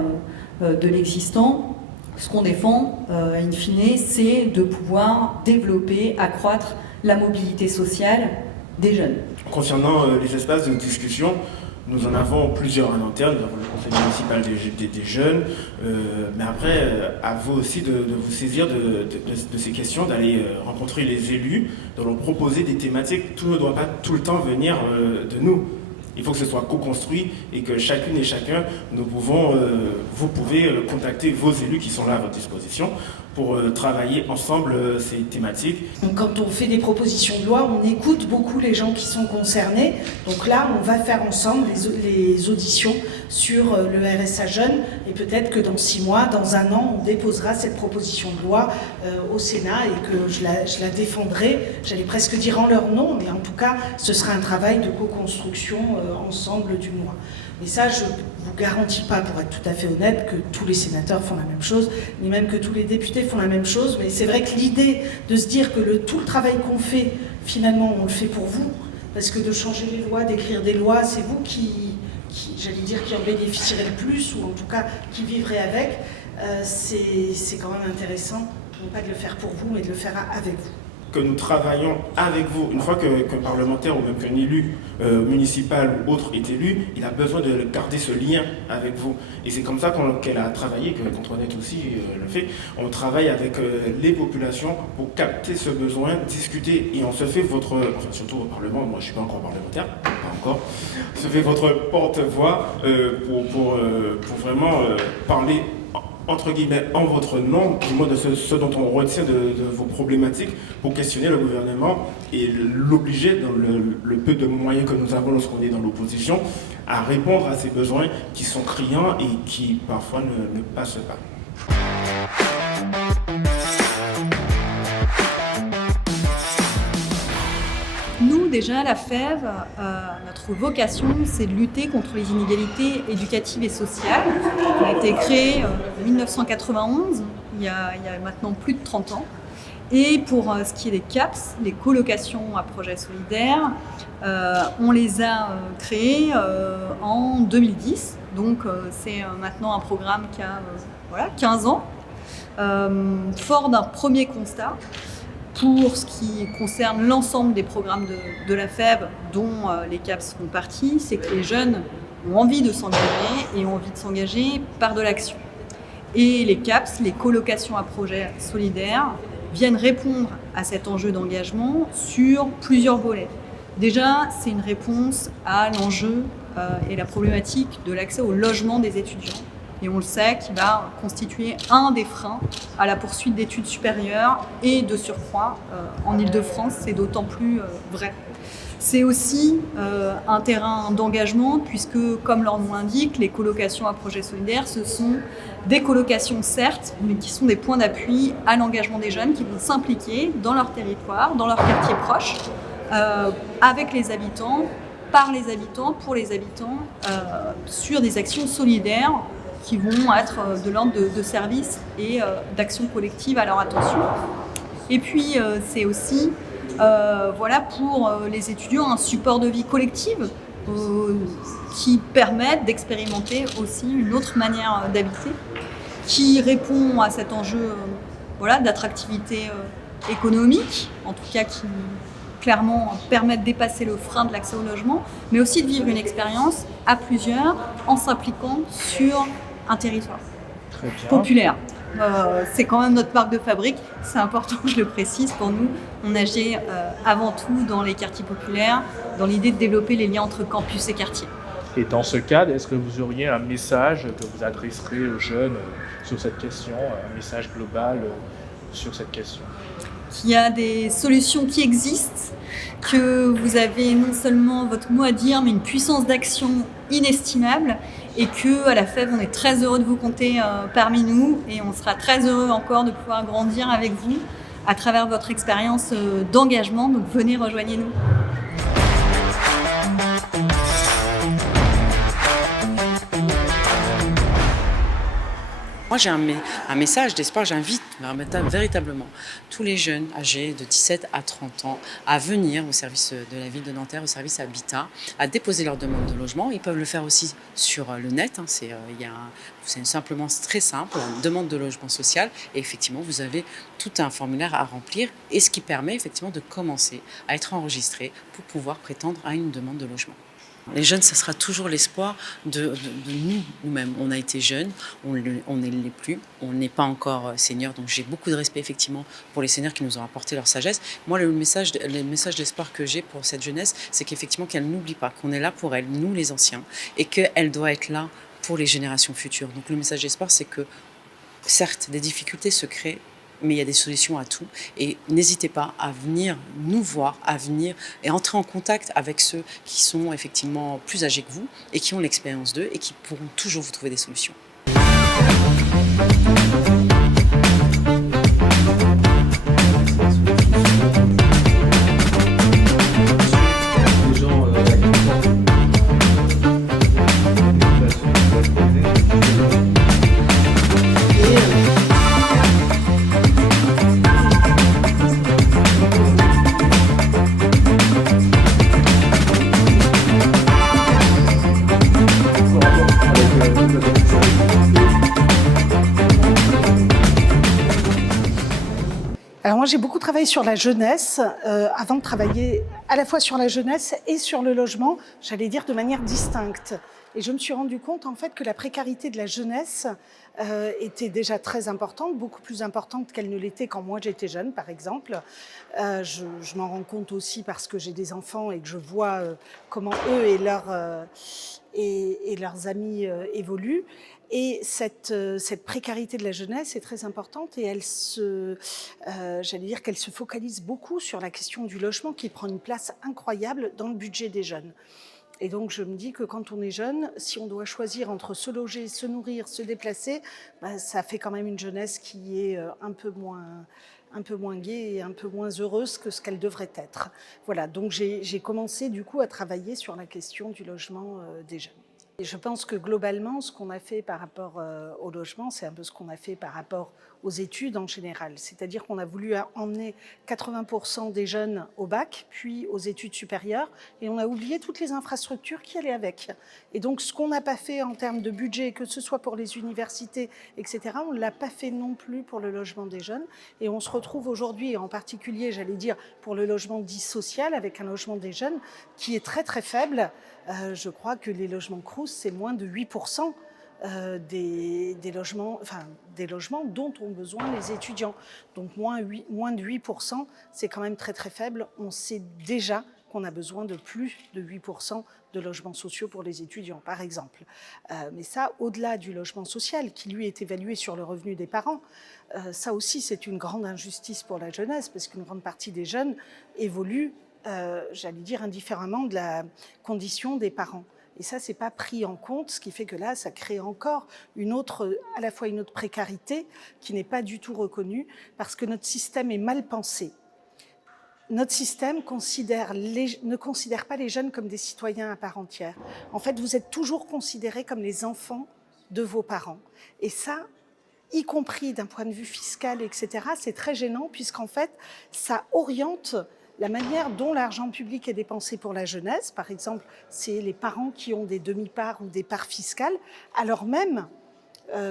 de l'existant. Ce qu'on défend, in fine, c'est de pouvoir développer, accroître la mobilité sociale des jeunes. Concernant les espaces de discussion, Nous en avons plusieurs à Nanterre, nous avons le conseil municipal des jeunes, mais après, à vous aussi de vous saisir de ces questions, d'aller rencontrer les élus, de leur proposer des thématiques. Tout ne doit pas tout le temps venir de nous. Il faut que ce soit co-construit et que chacune et chacun, vous pouvez contacter vos élus qui sont là à votre disposition pour travailler ensemble ces thématiques. Donc, quand on fait des propositions de loi, on écoute beaucoup les gens qui sont concernés. Donc là, on va faire ensemble les auditions sur le RSA jeune et peut-être que dans 6 mois, dans 1 an, on déposera cette proposition de loi au Sénat et que je la défendrai, j'allais presque dire en leur nom, mais en tout cas, ce sera un travail de co-construction ensemble du mois. Mais ça, je ne vous garantis pas, pour être tout à fait honnête, que tous les sénateurs font la même chose, ni même que tous les députés font la même chose. Mais c'est vrai que l'idée de se dire que tout le travail qu'on fait, finalement, on le fait pour vous, parce que de changer les lois, d'écrire des lois, c'est vous qui j'allais dire, qui en bénéficierez le plus, ou en tout cas qui vivrez avec, c'est quand même intéressant, non pas de le faire pour vous, mais de le faire avec vous. Que nous travaillons avec vous. Une fois qu'un parlementaire ou même qu'un élu municipal ou autre est élu, il a besoin de garder ce lien avec vous. Et c'est comme ça qu'elle a travaillé, qu'Antoinette aussi le fait. On travaille avec les populations pour capter ce besoin, discuter, et on se fait surtout au Parlement, moi je ne suis pas encore parlementaire, pas encore, se fait votre porte-voix pour vraiment parler entre guillemets, en votre nom, du moins de ce dont on retient de vos problématiques, pour questionner le gouvernement et l'obliger, dans le peu de moyens que nous avons lorsqu'on est dans l'opposition, à répondre à ces besoins qui sont criants et qui parfois ne passent pas. Nous, déjà, la FEV, notre vocation, c'est de lutter contre les inégalités éducatives et sociales. On a été créé en 1991, il y a maintenant plus de 30 ans. Et pour ce qui est des CAPS, les colocations à projet solidaire, on les a créées en 2010. Donc c'est maintenant un programme qui a 15 ans, fort d'un premier constat. Pour ce qui concerne l'ensemble des programmes de la FEV, dont les CAPS font partie, c'est que les jeunes ont envie de s'engager et ont envie de s'engager par de l'action. Et les CAPS, les colocations à projet solidaires, viennent répondre à cet enjeu d'engagement sur plusieurs volets. Déjà, c'est une réponse à l'enjeu et la problématique de l'accès au logement des étudiants. Et on le sait, qui va constituer un des freins à la poursuite d'études supérieures et de surcroît en Île-de-France, c'est d'autant plus vrai. C'est aussi un terrain d'engagement puisque, comme leur nom l'indique, les colocations à projet solidaire, ce sont des colocations certes, mais qui sont des points d'appui à l'engagement des jeunes qui vont s'impliquer dans leur territoire, dans leur quartier proche, avec les habitants, par les habitants, pour les habitants, sur des actions solidaires qui vont être de l'ordre de services et d'actions collectives à leur attention. Et puis c'est aussi pour les étudiants un support de vie collective qui permettent d'expérimenter aussi une autre manière d'habiter qui répond à cet enjeu d'attractivité économique, en tout cas qui clairement permet de dépasser le frein de l'accès au logement, mais aussi de vivre une expérience à plusieurs en s'impliquant sur un territoire populaire. C'est quand même notre marque de fabrique, c'est important que je le précise pour nous. On agit avant tout dans les quartiers populaires, dans l'idée de développer les liens entre campus et quartiers. Et dans ce cadre, est-ce que vous auriez un message que vous adresserez aux jeunes sur cette question, un message global sur cette question ? Qu'il y a des solutions qui existent, que vous avez non seulement votre mot à dire, mais une puissance d'action inestimable, et qu'à la FEV, on est très heureux de vous compter parmi nous, et on sera très heureux encore de pouvoir grandir avec vous à travers votre expérience d'engagement. Donc venez, rejoignez-nous. Moi, j'ai un message d'espoir. J'invite véritablement tous les jeunes âgés de 17 à 30 ans à venir au service de la ville de Nanterre, au service Habitat, à déposer leur demande de logement. Ils peuvent le faire aussi sur le net. C'est simplement très simple, une demande de logement social. Et effectivement, vous avez tout un formulaire à remplir, et ce qui permet effectivement de commencer à être enregistré pour pouvoir prétendre à une demande de logement. Les jeunes, ça sera toujours l'espoir de nous-mêmes. On a été jeunes, on ne l'est plus, on n'est pas encore seniors, donc j'ai beaucoup de respect effectivement pour les seniors qui nous ont apporté leur sagesse. Moi, le message d'espoir que j'ai pour cette jeunesse, c'est qu'effectivement qu'elle n'oublie pas qu'on est là pour elle, nous les anciens, et qu'elle doit être là pour les générations futures. Donc le message d'espoir, c'est que certes, des difficultés se créent, mais il y a des solutions à tout. Et n'hésitez pas à venir nous voir, à venir et entrer en contact avec ceux qui sont effectivement plus âgés que vous et qui ont l'expérience d'eux et qui pourront toujours vous trouver des solutions. Alors moi j'ai beaucoup travaillé sur la jeunesse, avant de travailler à la fois sur la jeunesse et sur le logement, j'allais dire de manière distincte. Et je me suis rendu compte en fait que la précarité de la jeunesse était déjà très importante, beaucoup plus importante qu'elle ne l'était quand moi j'étais jeune par exemple. Je m'en rends compte aussi parce que j'ai des enfants et que je vois comment eux et leurs amis évoluent. Et cette précarité de la jeunesse est très importante et j'allais dire qu'elle se focalise beaucoup sur la question du logement qui prend une place incroyable dans le budget des jeunes. Et donc je me dis que quand on est jeune, si on doit choisir entre se loger, se nourrir, se déplacer, ça fait quand même une jeunesse qui est un peu moins gaie et un peu moins heureuse que ce qu'elle devrait être. Voilà, donc j'ai commencé du coup à travailler sur la question du logement des jeunes. Et je pense que globalement, ce qu'on a fait par rapport au logement, c'est un peu ce qu'on a fait par rapport aux études en général. C'est-à-dire qu'on a voulu emmener 80% des jeunes au bac, puis aux études supérieures, et on a oublié toutes les infrastructures qui allaient avec. Et donc, ce qu'on n'a pas fait en termes de budget, que ce soit pour les universités, etc., on ne l'a pas fait non plus pour le logement des jeunes. Et on se retrouve aujourd'hui, en particulier, j'allais dire, pour le logement dit social, avec un logement des jeunes qui est très très faible. Je crois que les logements Crous, c'est moins de 8% des logements dont ont besoin les étudiants. Donc moins de 8%, c'est quand même très très faible. On sait déjà qu'on a besoin de plus de 8% de logements sociaux pour les étudiants, par exemple. Mais ça, au-delà du logement social, qui lui est évalué sur le revenu des parents, ça aussi c'est une grande injustice pour la jeunesse, parce qu'une grande partie des jeunes évoluent j'allais dire indifféremment de la condition des parents. Et ça, c'est pas pris en compte, ce qui fait que là, ça crée encore à la fois une autre précarité qui n'est pas du tout reconnue, parce que notre système est mal pensé. Notre système ne considère pas les jeunes comme des citoyens à part entière. En fait, vous êtes toujours considérés comme les enfants de vos parents. Et ça, y compris d'un point de vue fiscal, etc., c'est très gênant, puisqu'en fait, ça oriente la manière dont l'argent public est dépensé pour la jeunesse. Par exemple, c'est les parents qui ont des demi-parts ou des parts fiscales, alors même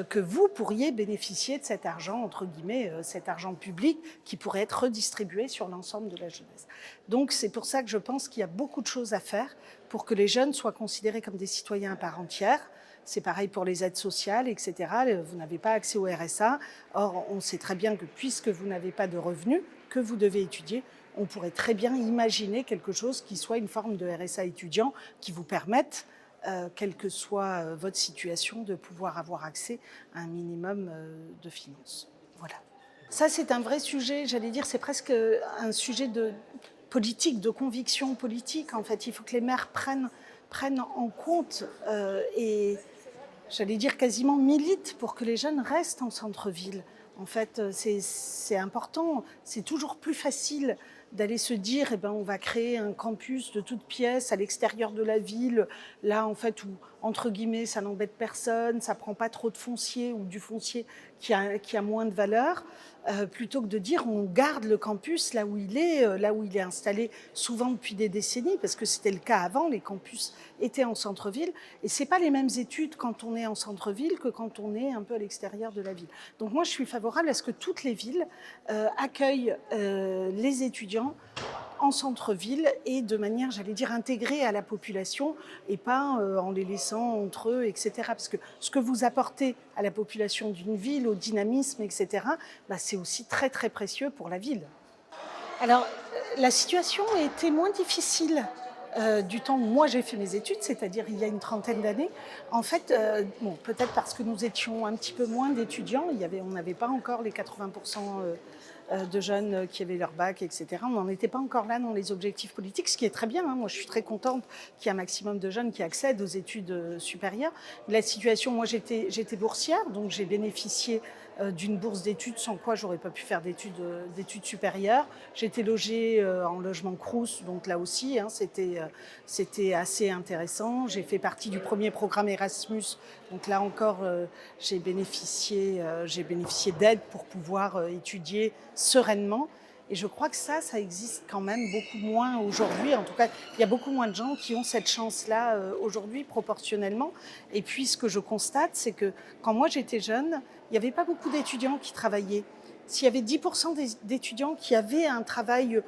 que vous pourriez bénéficier de cet argent, entre guillemets, cet argent public qui pourrait être redistribué sur l'ensemble de la jeunesse. Donc c'est pour ça que je pense qu'il y a beaucoup de choses à faire pour que les jeunes soient considérés comme des citoyens à part entière. C'est pareil pour les aides sociales, etc. Vous n'avez pas accès au RSA. Or, on sait très bien que puisque vous n'avez pas de revenus, que vous devez étudier, on pourrait très bien imaginer quelque chose qui soit une forme de RSA étudiant qui vous permette, quelle que soit votre situation, de pouvoir avoir accès à un minimum de finances. Voilà. Ça, c'est un vrai sujet, j'allais dire, c'est presque un sujet de politique, de conviction politique. En fait, il faut que les maires prennent en compte et, j'allais dire, quasiment militent pour que les jeunes restent en centre-ville. En fait, c'est important, c'est toujours plus facile d'aller se dire, on va créer un campus de toutes pièces à l'extérieur de la ville, là, en fait, où, entre guillemets, ça n'embête personne, ça prend pas trop de foncier ou du foncier qui a moins de valeur, plutôt que de dire, on garde le campus là où il est installé souvent depuis des décennies, parce que c'était le cas avant, les campus étaient en centre-ville, et c'est pas les mêmes études quand on est en centre-ville que quand on est un peu à l'extérieur de la ville. Donc moi, je suis favorable à ce que toutes les villes accueillent les étudiants en centre-ville et de manière, j'allais dire, intégrée à la population et pas en les laissant entre eux, etc. Parce que ce que vous apportez à la population d'une ville, au dynamisme, etc., c'est aussi très très précieux pour la ville. Alors, la situation était moins difficile du temps où moi j'ai fait mes études, c'est-à-dire il y a une trentaine d'années. En fait, peut-être parce que nous étions un petit peu moins d'étudiants, on n'avait pas encore les 80% de jeunes qui avaient leur bac, etc. On n'en était pas encore là dans les objectifs politiques, ce qui est très bien. Moi, je suis très contente qu'il y ait un maximum de jeunes qui accèdent aux études supérieures. La situation, moi, j'étais boursière, donc j'ai bénéficié d'une bourse d'études, sans quoi j'aurais pas pu faire d'études supérieures. J'étais logée en logement Crous, donc là aussi, c'était assez intéressant. J'ai fait partie du premier programme Erasmus, donc là encore, j'ai bénéficié d'aide pour pouvoir étudier sereinement. Et je crois que ça existe quand même beaucoup moins aujourd'hui. En tout cas, il y a beaucoup moins de gens qui ont cette chance-là aujourd'hui, proportionnellement. Et puis, ce que je constate, c'est que quand moi j'étais jeune, il n'y avait pas beaucoup d'étudiants qui travaillaient. S'il y avait 10% d'étudiants qui avaient un travail,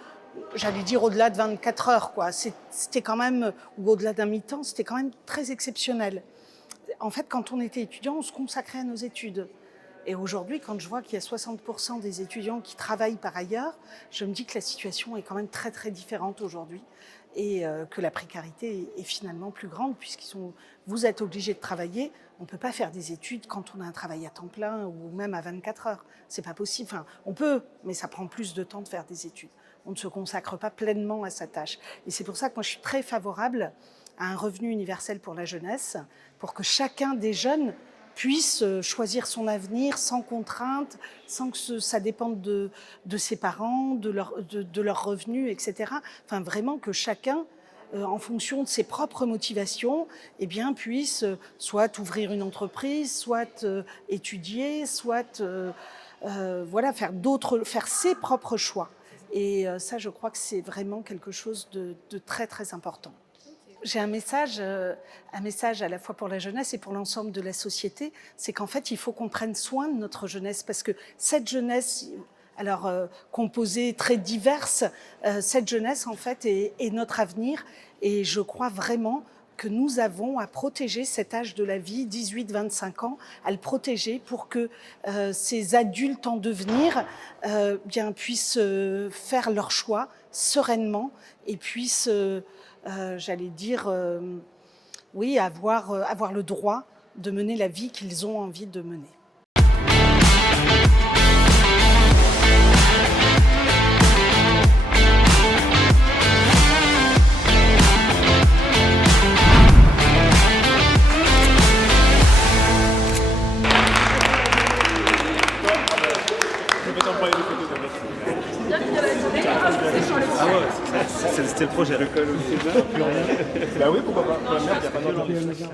j'allais dire au-delà de 24 heures, quoi, c'était quand même, ou au-delà d'un mi-temps, c'était quand même très exceptionnel. En fait, quand on était étudiant, on se consacrait à nos études. Et aujourd'hui, quand je vois qu'il y a 60% des étudiants qui travaillent par ailleurs, je me dis que la situation est quand même très très différente aujourd'hui et que la précarité est finalement plus grande vous êtes obligés de travailler. On ne peut pas faire des études quand on a un travail à temps plein ou même à 24 heures. C'est pas possible. Enfin, on peut, mais ça prend plus de temps de faire des études. On ne se consacre pas pleinement à sa tâche. Et c'est pour ça que moi je suis très favorable à un revenu universel pour la jeunesse, pour que chacun des jeunes puisse choisir son avenir sans contrainte, sans que ça dépende de ses parents, de leurs revenus, etc. Enfin, vraiment que chacun, en fonction de ses propres motivations, puisse soit ouvrir une entreprise, soit étudier, soit faire ses propres choix. Et ça, je crois que c'est vraiment quelque chose de très, très important. J'ai un message à la fois pour la jeunesse et pour l'ensemble de la société, c'est qu'en fait, il faut qu'on prenne soin de notre jeunesse, parce que cette jeunesse, composée, très diverse, cette jeunesse, en fait, est notre avenir. Et je crois vraiment que nous avons à protéger cet âge de la vie, 18-25 ans, à le protéger pour que ces adultes en devenir puissent faire leur choix sereinement et puissent... j'allais dire, avoir le droit de mener la vie qu'ils ont envie de mener. Ah ouais, c'était le projet. Bah oui, pourquoi pas. Pour la merde, il n'y a pas d'entreprise.